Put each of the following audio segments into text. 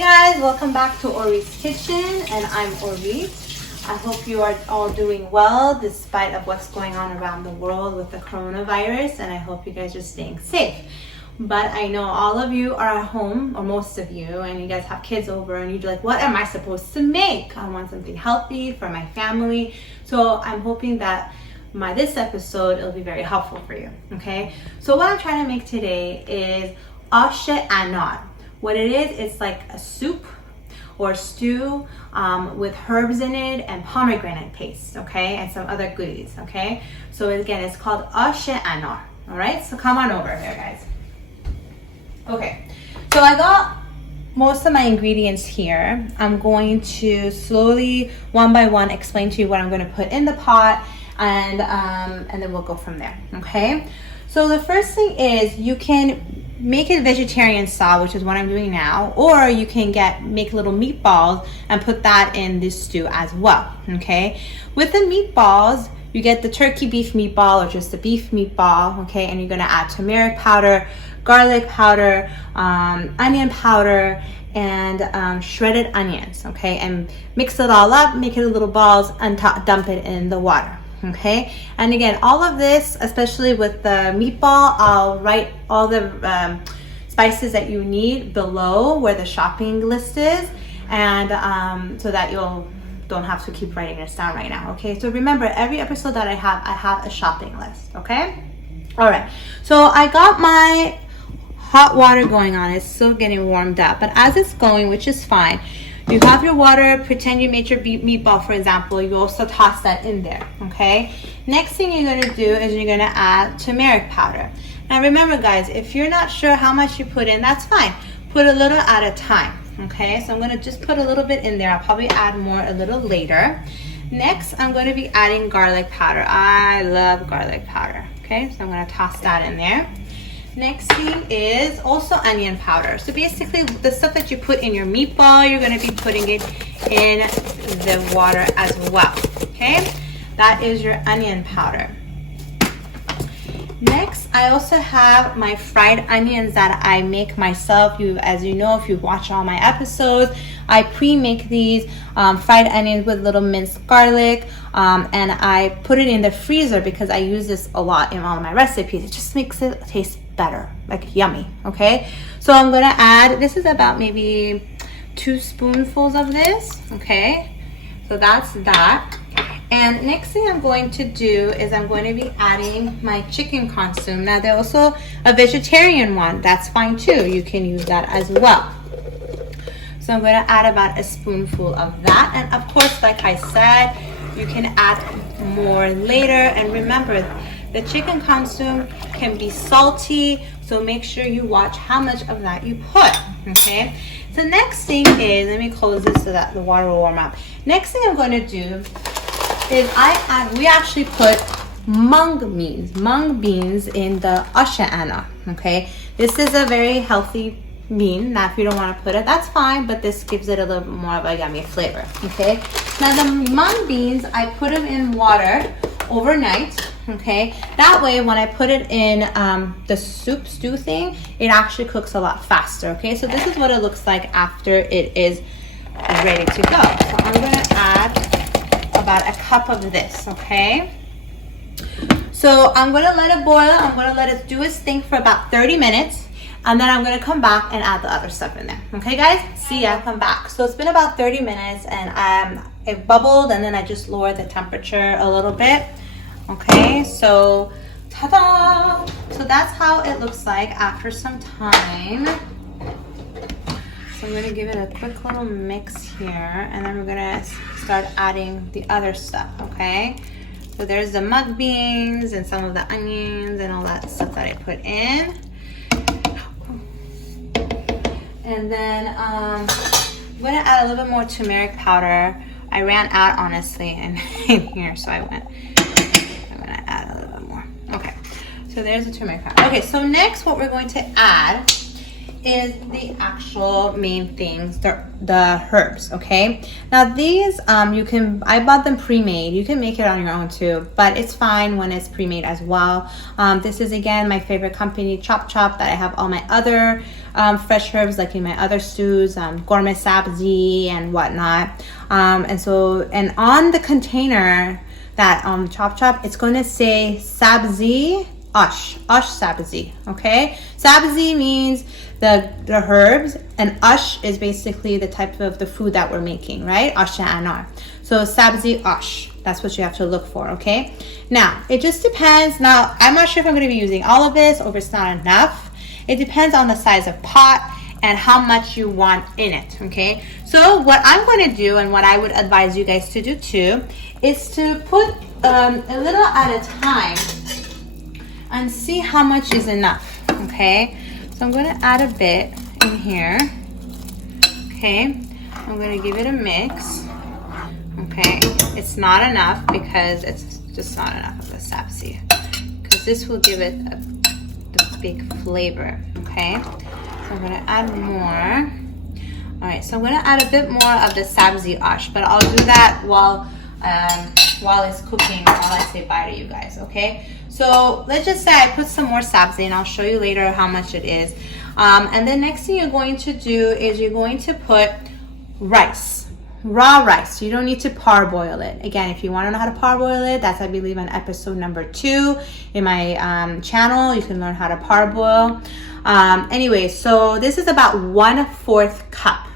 Guys, welcome back to Orit's Kitchen, and I'm Orit. I hope you are all doing well despite of what's going on around the world with the coronavirus, and I hope you guys are staying safe. But I know all of you are at home, or most of you, and you guys have kids over and you're like, what am I supposed to make? I want something healthy for my family. So I'm hoping that this episode, it'll be very helpful for you, okay? So what I'm trying to make today is Anar. What it is, it's like a soup or stew with herbs in it and pomegranate paste, okay, and some other goodies, okay? So again, it's called Anar, all right? So come on over here, guys. Okay, so I got most of my ingredients here. I'm going to slowly, one by one, explain to you what I'm going to put in the pot, and then we'll go from there, okay? So the first thing is you can make it vegetarian style, which is what I'm doing now, or you can make little meatballs and put that in this stew as well, okay? With the meatballs, you get the turkey beef meatball or just the beef meatball, okay? And you're gonna add turmeric powder, garlic powder, onion powder, and shredded onions, okay? And mix it all up, make it little balls, and dump it in the water. Okay, and again, all of this, especially with the meatball, I'll write all the spices that you need below where the shopping list is, and so that don't have to keep writing this down right now. Okay, so remember, every episode that I have a shopping list. Okay, all right. So I got my hot water going on. It's still getting warmed up, but as it's going, which is fine. You have your water, pretend you made your meatball, for example. You also toss that in there, okay? Next thing you're gonna do is you're gonna add turmeric powder. Now remember, guys, if you're not sure how much you put in, that's fine. Put a little at a time, okay? So I'm gonna just put a little bit in there. I'll probably add more a little later. Next, I'm gonna be adding garlic powder. I love garlic powder, okay? So I'm gonna toss that in there. Next thing is also onion powder. So basically the stuff that you put in your meatball, you're going to be putting it in the water as well, okay? That is your onion powder. Next, I also have my fried onions that I make myself. As you know, if you watch all my episodes, I pre-make these fried onions with little minced garlic, and I put it in the freezer because I use this a lot in all of my recipes. It just makes it taste better, like yummy, okay? So I'm gonna add, this is about maybe 2 spoonfuls of this, okay? So that's that. And next thing I'm going to do is I'm going to be adding my chicken consomme. Now there's also a vegetarian one, that's fine too. You can use that as well. So I'm going to add about a spoonful of that. And of course, like I said, you can add more later. And remember, the chicken consomme can be salty, so make sure you watch how much of that you put, okay? So next thing is, let me close this so that the water will warm up. Next thing I'm going to do is we actually put mung beans in the Anar, okay? This is a very healthy bean. Now if you don't want to put it, that's fine, but this gives it a little bit more of a yummy flavor, okay? Now the mung beans, I put them in water overnight, okay? That way when I put it in the stew thing, it actually cooks a lot faster, okay? So this is what it looks like after it is ready to go. So I'm gonna add about a cup of this, okay? So I'm gonna let it boil. I'm gonna let it do its thing for about 30 minutes, and then I'm gonna come back and add the other stuff in there. Okay, guys? See ya, come back. So it's been about 30 minutes, and it bubbled, and then I just lowered the temperature a little bit. Okay, so ta-da! So that's how it looks like after some time. So I'm gonna give it a quick little mix here, and then we're gonna start adding the other stuff, okay? So there's the mung beans and some of the onions and all that stuff that I put in. And then I'm gonna add a little bit more turmeric powder. I ran out, honestly, in here, so I'm gonna add a little bit more. Okay, so there's the turmeric powder. Okay, so next what we're going to add is the actual main things, the herbs, okay? Now these, I bought them pre-made. You can make it on your own too, but it's fine when it's pre-made as well. This is, again, my favorite company, Chop that I have all my other fresh herbs like in my other stews, gourmet sabzi and whatnot. And on the container that chop, it's going to say sabzi ash sabzi. Okay, sabzi means the herbs, and ash is basically the type of the food that we're making, right? Ash anar. So sabzi ash, that's what you have to look for. Okay, now it just depends. Now I'm not sure if I'm going to be using all of this or if it's not enough. It depends on the size of pot and how much you want in it. Okay, so what I'm going to do, and what I would advise you guys to do too, is to put a little at a time and see how much is enough. Okay, so I'm going to add a bit in here. Okay, I'm going to give it a mix. Okay, it's not enough because it's just not enough of the sabzi, because this will give it the big flavor. Okay, so I'm going to add more. All right, so I'm going to add a bit more of the sabzi ash, but I'll do that while it's cooking, while I say bye to you guys. Okay, so let's just say I put some more sabzi, and I'll show you later how much it is. And the next thing you're going to do is you're going to put rice, raw rice. You don't need to parboil it. Again, if you want to know how to parboil it, that's I believe on episode number 2 in my channel. You can learn how to parboil. Anyway, so this is about 1/4 cup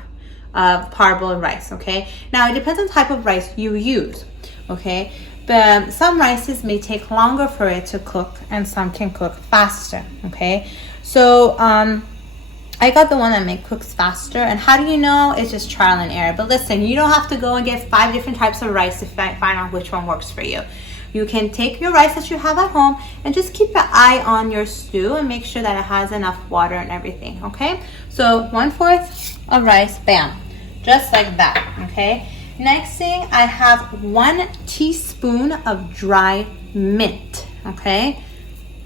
of parboiled rice. Okay, now it depends on the type of rice you use. Okay, but some rices may take longer for it to cook and some can cook faster. Okay, so I got the one that cooks faster. And how do you know? It's just trial and error. But listen, you don't have to go and get 5 different types of rice to find out which one works for you. You can take your rice that you have at home and just keep an eye on your stew and make sure that it has enough water and everything. Okay, so 1/4 of rice, bam, just like that. Okay, next thing, I have 1 teaspoon of dry mint. Okay,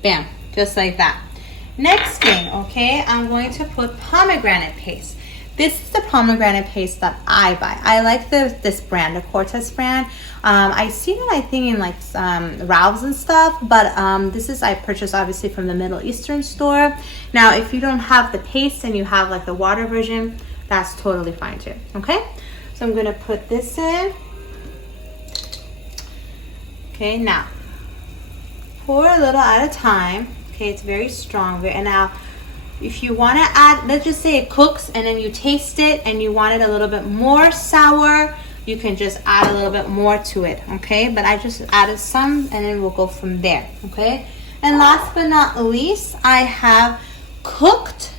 bam, just like that. Next thing, okay, I'm going to put pomegranate paste. This is the pomegranate paste that I buy. I like this brand, the Cortez brand. I seen it, I think, in like Ralph's and stuff, but this is I purchased obviously from the Middle Eastern store. Now, if you don't have the paste and you have like the water version, that's totally fine too. Okay, so I'm gonna put this in. Okay, now pour a little at a time. Okay, it's very strong. And now, if you want to add, let's just say it cooks and then you taste it and you want it a little bit more sour, you can just add a little bit more to it. Okay, but I just added some and then we'll go from there. Okay, and last but not least, I have cooked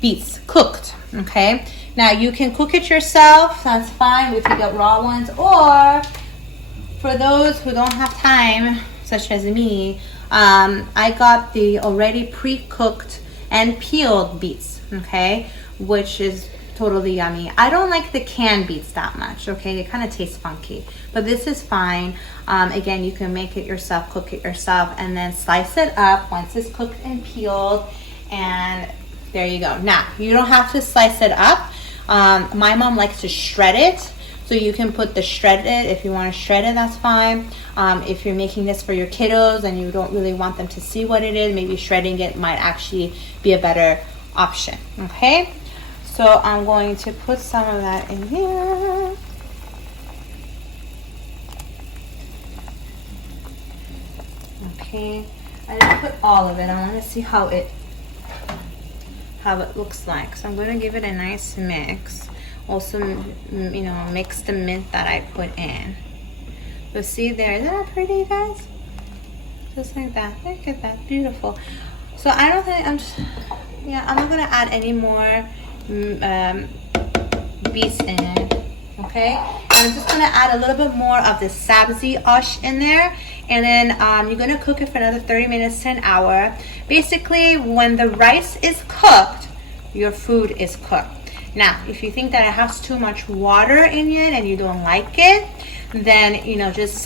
beets. Cooked. Okay, now you can cook it yourself, that's fine if you get raw ones, or for those who don't have time, such as me, I got the already pre-cooked and peeled beets, okay, which is totally yummy. I don't like the canned beets that much, okay, they kind of taste funky, but this is fine. Again, you can make it yourself, cook it yourself, and then slice it up once it's cooked and peeled, and there you go. Now, you don't have to slice it up. My mom likes to shred it, so you can put the shredded, if you want to shred it, that's fine. If you're making this for your kiddos and you don't really want them to see what it is, maybe shredding it might actually be a better option. Okay, so I'm going to put some of that in here. Okay, I didn't put all of it. I want to see how it looks like. So I'm going to give it a nice mix. Also, you know, mix the mint that I put in. So see there, isn't that pretty, guys? Just like that. Look at that, beautiful. So I don't think I'm not gonna add any more beets in it. Okay, and I'm just gonna add a little bit more of the sabzi ash in there, and then you're gonna cook it for another 30 minutes to an hour. Basically, when the rice is cooked, your food is cooked. Now, if you think that it has too much water in it and you don't like it, then, you know, just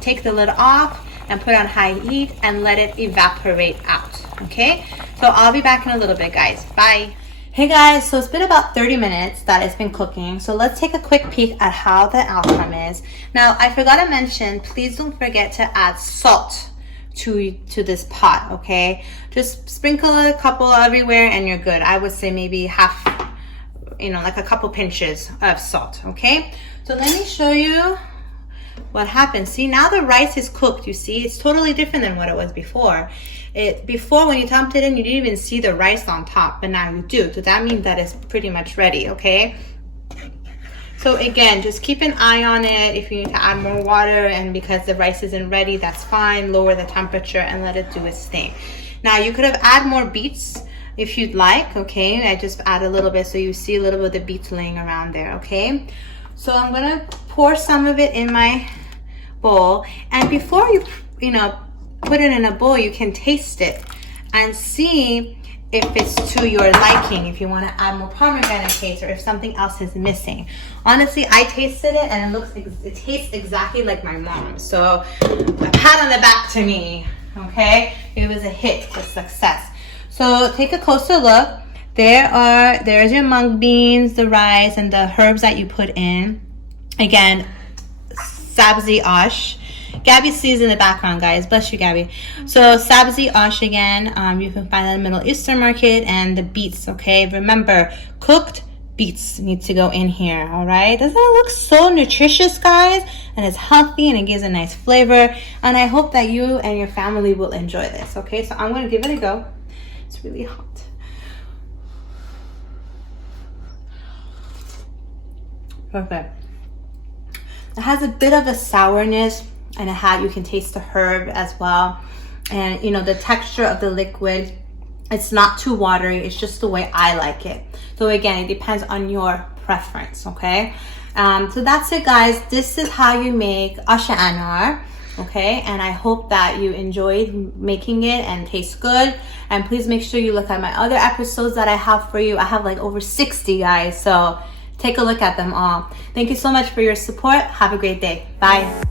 take the lid off and put on high heat and let it evaporate out. Okay, so I'll be back in a little bit, guys. Bye. Hey guys, so it's been about 30 minutes that it's been cooking. So let's take a quick peek at how the outcome is. Now, I forgot to mention, please don't forget to add salt to this pot, okay? Just sprinkle a couple everywhere and you're good. I would say maybe half, you know, like a couple pinches of salt, okay? So let me show you what happens. See, now the rice is cooked. You see, it's totally different than what it was before. Before, when you dumped it in, you didn't even see the rice on top, but now you do. So that means that it's pretty much ready, okay? So again, just keep an eye on it. If you need to add more water and because the rice isn't ready, that's fine. Lower the temperature and let it do its thing. Now you could have added more beets if you'd like, okay? I just add a little bit so you see a little bit of the beets laying around there, okay? So I'm gonna pour some of it in my bowl. And before you know, put it in a bowl, you can taste it and see if it's to your liking, if you want to add more pomegranate taste or if something else is missing. Honestly, I tasted it and it tastes exactly like my mom. So a pat on the back to me, okay? It was a hit, a success. So take a closer look. There's your mung beans, the rice, and the herbs that you put in. Again, sabzi ash. Gabby sees in the background, guys. Bless you, Gabby. So sabzi ash again. You can find that in the Middle Eastern market, and the beets. Okay, remember, cooked beets need to go in here. All right. Doesn't it look so nutritious, guys? And it's healthy and it gives a nice flavor. And I hope that you and your family will enjoy this. Okay, so I'm gonna give it a go. It's really hot. Perfect. It has a bit of a sourness, and you can taste the herb as well. And you know, the texture of the liquid, it's not too watery. It's just the way I like it. So again, it depends on your preference, okay? So that's it, guys. This is how you make ash anar, okay? And I hope that you enjoyed making it and tastes good. And please make sure you look at my other episodes that I have for you. I have like over 60, guys. So take a look at them all. Thank you so much for your support. Have a great day. Bye.